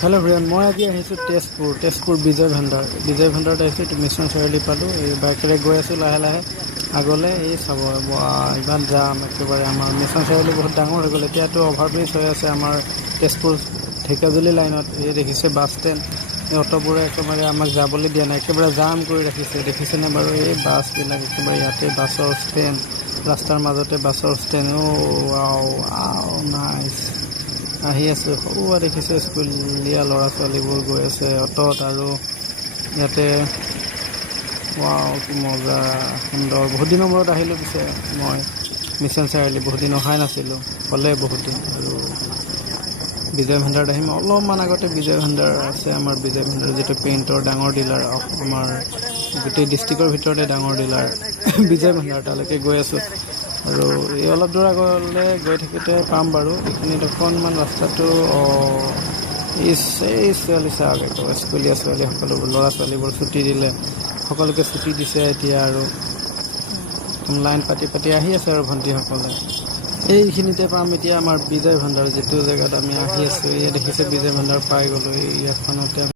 Hello' everyone, মই আজি আহিছোঁ তেজপুৰ বিজয় ভাণ্ডাৰত আহিছোঁ। এইটো মিছন চাৰিআলি পালোঁ। এই বাইকেৰে গৈ আছোঁ লাহে লাহে আগলৈ। এই চাব ইমান যাম একেবাৰে। আমাৰ মিছন চাৰিআলি বহুত ডাঙৰ হৈ গ'ল। এতিয়াতো অভাৰব্ৰিজ হৈ আছে আমাৰ তেজপুৰ ঢেকীয়াজুলি লাইনত। এই দেখিছে বাছ ষ্টেণ্ড, এই অ'টোবোৰে একেবাৰে আমাক যাবলৈ দিয়া নাই, একেবাৰে জাম কৰি ৰাখিছে। দেখিছেনে বাৰু? এই বাছবিলাক একেবাৰে ইয়াতে বাছৰ ষ্টেণ্ড, ৰাস্তাৰ মাজতে বাছৰ ষ্টেণ্ড। নাইচ। আহি আছোঁ, সৰু দেখিছে স্কুলীয়া ল'ৰা ছোৱালীবোৰ গৈ আছে অটত। আৰু ইয়াতে কি মজা, সুন্দৰ। বহুত দিনৰ মূৰত আহিলোঁ পিছে মই মিছন চাৰিআলি। বহুত দিন অহাই নাছিলোঁ, হ'লে বহুত দিন। আৰু বিজয় ভাণ্ডাৰত আহিম অলপমান আগতে। বিজয় ভাণ্ডাৰ আছে আমাৰ। বিজয় ভাণ্ডাৰ যিটো পেইণ্টৰ ডাঙৰ ডিলাৰ, আমাৰ গোটেই ডিষ্ট্ৰিক্টৰ ভিতৰতে ডাঙৰ ডিলাৰ বিজয় ভাণ্ডাৰ, তালৈকে গৈ আছোঁ। আৰু এই অলপ দূৰ আগলৈ গৈ থাকোঁতে পাম বাৰু। এইখিনিত অকণমান ৰাস্তাটো এই ছোৱালী চাওক, একেবাৰে স্কুলীয়া ছোৱালী সকলোবোৰ, ল'ৰা ছোৱালীবোৰ ছুটি দিলে, সকলোকে ছুটি দিছে এতিয়া। আৰু লাইন পাতি আহি আছে আৰু ভণ্টিসকলে। এইখিনিতে পাম এতিয়া আমাৰ বিজয় ভাণ্ডাৰ, যিটো জেগাত আমি আহি আছোঁ। এয়া দেখিছে বিজয় ভাণ্ডাৰ পাই গ'লোঁ। এই ইয়াখনতে